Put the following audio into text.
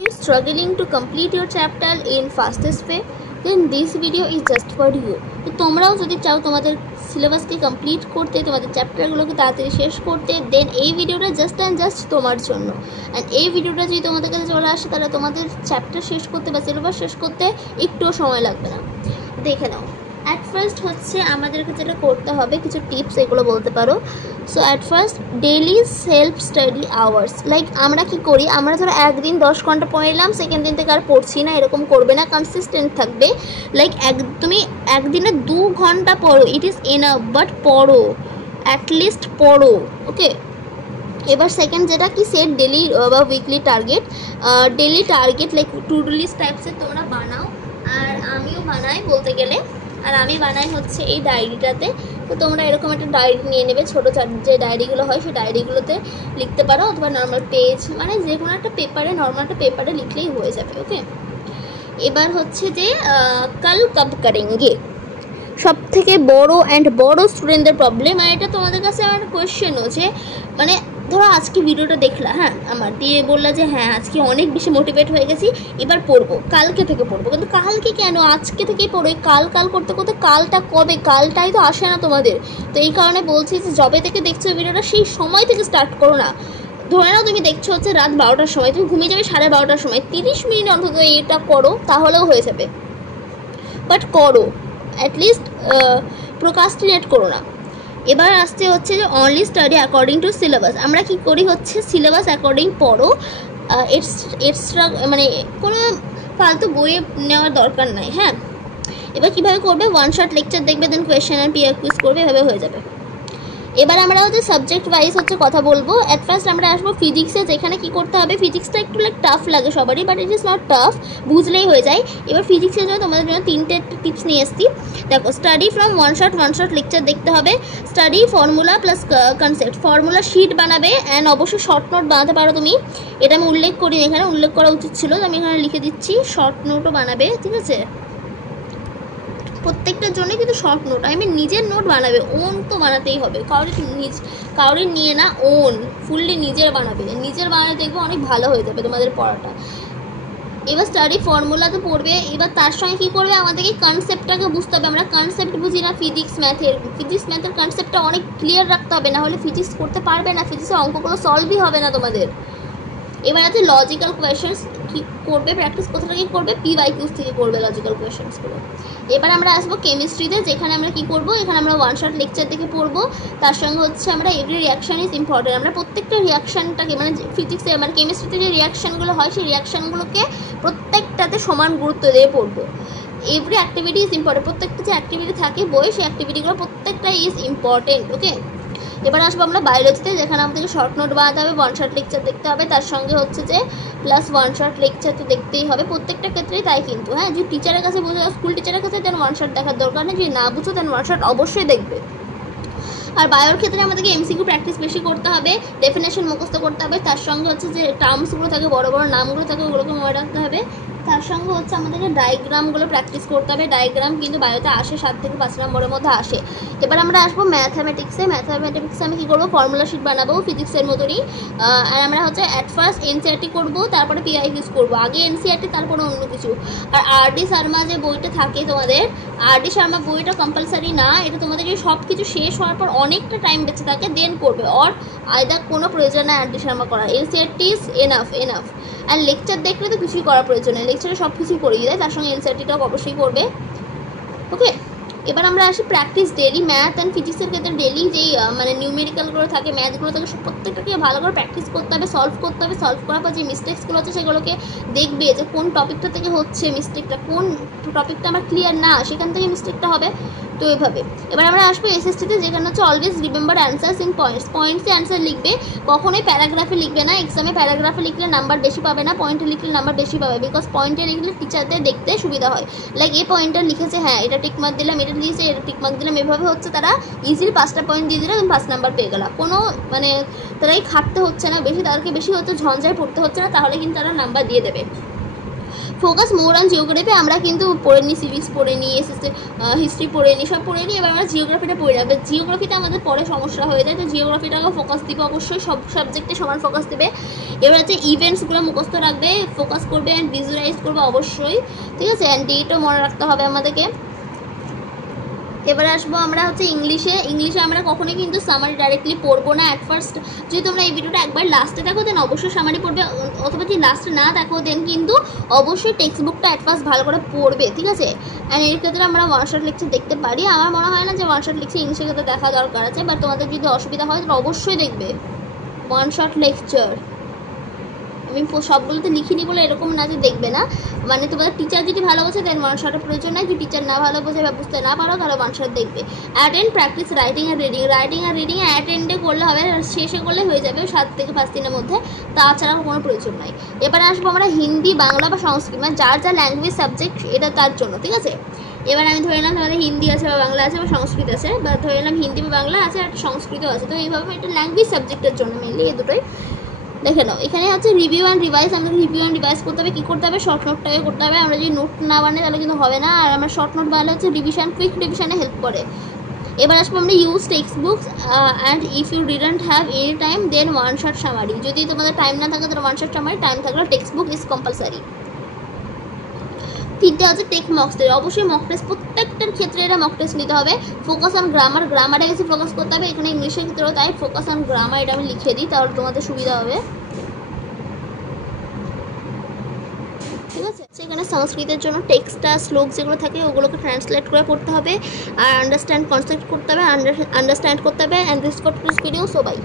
You're struggling to complete your chapter in fastest way, then this video is just for you. তো তোমরাও যদি চাও তোমাদের সিলেবাসকে complete করতে, তোমাদের চ্যাপ্টারগুলোকে তাড়াতাড়ি শেষ করতে, দেন এই ভিডিওটা জাস্ট অ্যান্ড জাস্ট তোমার জন্য। অ্যান্ড এই ভিডিওটা যদি তোমাদের কাছে চলে আসে তাহলে তোমাদের চ্যাপ্টার শেষ করতে বা সিলেবাস শেষ করতে একটুও সময় লাগবে না। দেখে নাও, অ্যাট ফার্স্ট হচ্ছে আমাদেরকে যেটা করতে হবে, কিছু টিপস এগুলো বলতে পারো। So at first daily self study hours. Like আমরা কি করি, আমরা ধরো একদিন 10 ঘন্টা পড়লাম, সেকেন্ড দিন থেকে আর পড়ছি না, এরকম করবে না, কনসিস্টেন্ট থাকবে। লাইক তুমি একদিনে 2 ঘন্টা পড়ো, ইট ইজ এনাফ, বাট পড়ো, অ্যাটলিস্ট পড়ো, ওকে। এবার সেকেন্ড যেটা কি, সেট ডেলি বা weekly target. Daily target like to do list টাইপসের তোমরা বানাও, আর আমিও বানাই বলতে গেলে। আর আমি বানাই হচ্ছে এই ডায়েরিটাতে। তো তোমরা এরকম একটা ডায়েরি নিয়ে নেবে, ছোটো যে ডায়েরিগুলো হয় সেই ডায়েরিগুলোতে লিখতে পারো, অথবা নর্মাল পেজ, মানে যে কোনো একটা পেপারে, নর্মাল একটা পেপারে লিখলেই হয়ে যাবে, ওকে। এবার হচ্ছে যে কাল কব করেঙ্গে, সব থেকে বড় স্টুডেন্টদের প্রবলেম। আর এটা তোমাদের কাছে আমার কোয়েশ্চেনও যে, মানে ধরো আজকে ভিডিওটা দেখলা, হ্যাঁ, আমার দিয়ে বললা যে হ্যাঁ আজকে অনেক বেশি মোটিভেট হয়ে গেছি, এবার পড়বো, কালকে থেকে পড়বো। কিন্তু কালকে কেন, আজকে থেকেই পড়ো। এই কাল করতে করতে কালটা কবে, কালটাই তো আসে না তোমাদের। তো এই কারণে বলছি যে যবে থেকে দেখছো ভিডিওটা সেই সময় থেকে স্টার্ট করো না। ধরে নাও তুমি দেখছো হচ্ছে রাত 12টার সময়, তুমি ঘুমিয়ে যাবে 12:30টার সময়, 30 মিনিট অন্তত এটা করো, তাহলেও হয়ে যাবে। বাট করো, অ্যাটলিস্ট প্রোকাস্টিনেট করো না। এবার আসতে হচ্ছে যে only study according to syllabus. আমরা কি করি হচ্ছে সিলেবাস অ্যাকর্ডিং পড়ো, এক্সট্রা মানে কোনো ফালতু বইয়ে নেওয়ার দরকার নাই, হ্যাঁ। এবার কীভাবে করবে, ওয়ান শট লেকচার দেখবে, দেন কোয়েশ্চেন আর পিআর কুইজ করবে, এভাবে হয়ে যাবে। এবার আমরা হচ্ছে সাবজেক্ট ওয়াইজ হচ্ছে কথা বলবো। অ্যাট ফার্স্ট আমরা আসবো ফিজিক্সে, যেখানে কী করতে হবে, ফিজিক্সটা একটু লাইক টাফ লাগে সবারই, but it is not tough, বুঝলেই হয়ে যায়। এবার ফিজিক্সের জন্য তোমাদের জন্য 3টে টিপস নিয়ে এসেছি। দেখো, study from one shot lecture দেখতে হবে, study formula plus concept, formula sheet বানাবে, অ্যান্ড অবশ্যই শর্ট নোট বানাতে পারো তুমি। এটা আমি উল্লেখ করি, এখানে উল্লেখ করা উচিত ছিল, আমি এখানে লিখে দিচ্ছি, শর্ট নোটও বানাবে, ঠিক আছে। প্রত্যেকটার জন্য কিন্তু শর্ট নোট, নিজের নোট বানাবে, ওন তো বানাতেই হবে, কাউরি নিয়ে না, ওন ফুললি নিজের বানাবে, নিজের বানালে দেখবে অনেক ভালো হয়ে যাবে তোমাদের পড়াটা। এবার স্টাডি ফর্মুলা তো পড়বে, এবার তার সঙ্গে কী করবে, আমাদেরকে কনসেপ্টটাকে বুঝতে হবে। আমরা কনসেপ্ট বুঝি না ফিজিক্স ম্যাথের কনসেপ্টটা অনেক ক্লিয়ার রাখতে হবে, না হলে ফিজিক্স করতে পারবে না, ফিজিক্সের অঙ্কগুলো সলভই হবে না তোমাদের। এবার আছে লজিক্যাল কোয়েশ্চেন্স, কী করবে, প্র্যাকটিস কোথা থেকে করবে, PYQs থেকে করবে লজিক্যাল কোয়েশ্চেন্সগুলো। এবার আমরা আসবো কেমিস্ট্রিতে, যেখানে আমরা কি করব, এখানে আমরা ওয়ান শট লেকচার দেখে পড়বো, তার সঙ্গে হচ্ছে আমরা এভরি রিয়াকশান ইজ ইম্পর্টেন্ট, আমরা প্রত্যেকটা রিয়াকশানটাকে, মানে ফিজিক্সে মানে কেমিস্ট্রিতে যে রিয়াকশানগুলো হয় সেই রিয়াকশানগুলোকে প্রত্যেকটাতে সমান গুরুত্ব দিয়ে পড়বো। এভরি অ্যাক্টিভিটি ইজ ইম্পর্টেন্ট, প্রত্যেকটা যে অ্যাক্টিভিটি থাকে বই, সেই অ্যাক্টিভিটিগুলো প্রত্যেকটা ইজ ইম্পর্টেন্ট, ওকে। এবার আসবো আমরা বায়োলজিতে, যেখানে আমাদেরকে শর্ট নোট বানাতে হবে, ওয়ান শট লেকচার দেখতে হবে, তার সঙ্গে হচ্ছে যে প্লাস ওয়ান শট লেকচার তো দেখতেই হবে প্রত্যেকটা ক্ষেত্রেই, তাই কিন্তু, হ্যাঁ। যদি টিচারের কাছে বুঝে, স্কুল টিচারের কাছে দেন ওয়ান শট দেখার দরকার নেই, যদি না বুঝো দেন ওয়ান শট অবশ্যই দেখবে। আর বায়োর ক্ষেত্রে আমাদেরকে MCQ প্র্যাকটিস বেশি করতে হবে, ডেফিনেশন মুখস্থ করতে হবে, তার সঙ্গে হচ্ছে যে টার্মসগুলো থাকে, বড় বড় নামগুলো থাকে, ওগুলোকে মনে রাখতে হবে। তার সঙ্গে হচ্ছে আমাদেরকে ডায়াগ্রামগুলো প্র্যাকটিস করতে হবে, ডায়াগ্রাম কিন্তু বায়োতে আসে 7 থেকে 5 নম্বরের মধ্যে আসে। এবার আমরা আসবো ম্যাথামেটিক্সে আমি কী করবো, ফর্মুলা শিট বানাবো ফিজিক্সের মতনই। আর আমরা হচ্ছে অ্যাট ফার্স্ট NCERT করবো, তারপরে PIQs করবো, আগে NCERT তারপরে অন্য কিছু। আর RD শর্মা যে বইটা থাকে তোমাদের, RD শর্মা বইটা কম্পালসারি না, এটা তোমাদের যদি সব কিছু শেষ হওয়ার পর অনেকটা টাইম বেঁচে থাকে দেন করবে, অর আইদার কোনো প্রয়োজন নেই RD শর্মা করার, NCERT ইজ এনাফ। আর লেকচার দেখলে তো কিছুই করার প্রয়োজন নেই, লেকচারে সব কিছুই করিয়ে দেয়, তার সঙ্গে NCERTটাও অবশ্যই করবে, ওকে। এবার আমরা আসি প্র্যাকটিস ডেলি, ম্যাথ অ্যান্ড ফিজিক্সের ক্ষেত্রে ডেলি যেই মানে নিউমেরিক্যালগুলো থাকে, ম্যাথগুলো থাকে, প্রত্যেকটাকে ভালো করে প্র্যাকটিস করতে হবে, সলভ করতে হবে। সলভ করার পর যে মিস্টেক্সগুলো হচ্ছে সেগুলোকে দেখবে যে কোন টপিকটা থেকে হচ্ছে মিস্টেকটা, কোন টপিকটা আমার ক্লিয়ার না, সেখান থেকে মিস্টেকটা হবে, তো এইভাবে। এবার আমরা আসবো SSTতে, যেখানে হচ্ছে অলওয়েজ রিমেম্বার অ্যান্সার্স ইন পয়েন্টসে অ্যান্সার লিখবে, কখনোই প্যারাগ্রাফে লিখবে না। এক্সামে প্যারাগ্রাফে লিখলে নাম্বার বেশি পাবে না, পয়েন্টে লিখলে নাম্বার বেশি পাবে, বিকজ পয়েন্টে লিখলে টিচারদের দেখতে সুবিধা হয়, লাইক এই পয়েন্টটা লিখেছে, হ্যাঁ এটা টিকমার্ক দিলাম, এটা দিয়েছে, এটা টিকমার্ক দিলাম, এভাবে হচ্ছে তারা ইজিলি 5টা পয়েন্ট দিয়ে দিলে 5 নাম্বার পেয়ে গেল, কোনো মানে তারাই খাটতে হচ্ছে না বেশি, তাদেরকে বেশি হচ্ছে ঝঞ্ঝায় পড়তে হচ্ছে না, তাহলে কিন্তু তারা নাম্বার দিয়ে দেবে। ফোকাস মোর অন জিওগ্রাফি, আমরা কিন্তু পড়ে নিই, সিভিক্স পড়ে নিই, হিস্ট্রি পড়ে নিই, সব পড়ে নিই, এবার আমরা জিওগ্রাফিটা পড়ে যাবে। জিওগ্রাফিতে আমাদের পরে সমস্যা হয়ে যায়, তো জিওগ্রাফিটাকেও ফোকাস দিবে, অবশ্যই সব সাবজেক্টে সমান ফোকাস দেবে। এবার হচ্ছে ইভেন্টসগুলো মুখস্থ রাখবে, ফোকাস করবে অ্যান্ড ভিজুয়ালাইজ করবে অবশ্যই, ঠিক আছে। অ্যান্ড ডেটও মনে রাখতে হবে আমাদেরকে। এবার আসবো আমরা হচ্ছে ইংলিশে আমরা কখনোই কিন্তু সামারি ডাইরেক্টলি পড়বো না অ্যাট ফার্স্ট। যদি তোমরা এই ভিডিওটা একবার লাস্টে দেখো দেন অবশ্যই সামারি পড়বে, অথবা যদি লাস্টে না দেখো দেন কিন্তু অবশ্যই টেক্সট বুকটা অ্যাট ফার্স্ট ভালো করে পড়বে, ঠিক আছে। অ্যান্ড এর ক্ষেত্রে আমরা ওয়ান শট লেকচার দেখতে পারি। আমার মনে হয় না যে ওয়ান শট লেকচার ইংলিশের ক্ষেত্রে দেখা দরকার আছে, বাট তোমাদের যদি অসুবিধা হয় তাহলে অবশ্যই দেখবে ওয়ান শট লেকচার। আমি সবগুলোতে লিখিনি বলে এরকম না যে দেখবে না, মানে তোমাদের টিচার যদি ভালো বোঝে দেন ওয়ান শটের প্রয়োজন নাই, যদি টিচার না ভালো বোঝে বা বুঝতে না পারো তাহলে ওয়ান শট দেখবে। Attend practice writing are reading অ্যাটেন্ডে করলে হবে, শেষে করলে হয়ে যাবে 7 থেকে 5 দিনের মধ্যে, তাছাড়া কোনো প্রয়োজন নাই। এবার আসবো আমরা হিন্দি, বাংলা বা সংস্কৃত, মানে যার যা ল্যাঙ্গুয়েজ সাবজেক্ট এটা তার জন্য, ঠিক আছে। এবার আমি ধরে নিলাম তোমাদের হিন্দি আছে বা বাংলা আছে বা সংস্কৃত আছে, বা ধরে নিলাম হিন্দি বা বাংলা আছে আর সংস্কৃত আছে, তো এইভাবে এটা ল্যাঙ্গুয়েজ সাবজেক্টের জন্য মেনলি এই দুটোই। দেখে নাও এখানে হচ্ছে রিভিউ অ্যান্ড রিভাইজ। আমাদের রিভিউ অ্যান্ড রিভাইজ করতে হবে, কী করতে হবে, শর্ট নোটটাকে করতে হবে। আমরা যদি নোট না বানাই তাহলে কিন্তু হবে না, আর আমরা শর্ট নোট বানালে হচ্ছে কুইক রিভিশনে হেল্প করে। এবার আসবো আমরা use text books and if you didn't have any time then one shot summary. যদি তোমাদের টাইম না থাকে তাহলে ওয়ান শট সামারি, টাইম থাকলে টেক্সট বুক ইজ কম্পালসারি। 3টে হচ্ছে টেক মক টেস্ট, অবশ্যই মক টেস্ট প্রত্যেকটার ক্ষেত্রে এটা মক টেস্ট নিতে হবে। ফোকাস অন গ্রামারে বেশি ফোকাস করতে হবে, এখানে ইংলিশের ক্ষেত্রেও তাই ফোকাস অন গ্রামার, এটা আমি লিখে দিই তাহলে তোমাদের সুবিধা হবে, ঠিক আছে। সেখানে সংস্কৃতের জন্য টেক্সটটা শ্লোক যেগুলো থাকে ওগুলোকে ট্রান্সলেট করে পড়তে হবে, আর আন্ডারস্ট্যান্ড কনসেপ্ট করতে হবে, আন্ডারস্ট্যান্ড করতে হবে। And this for today's video, so by.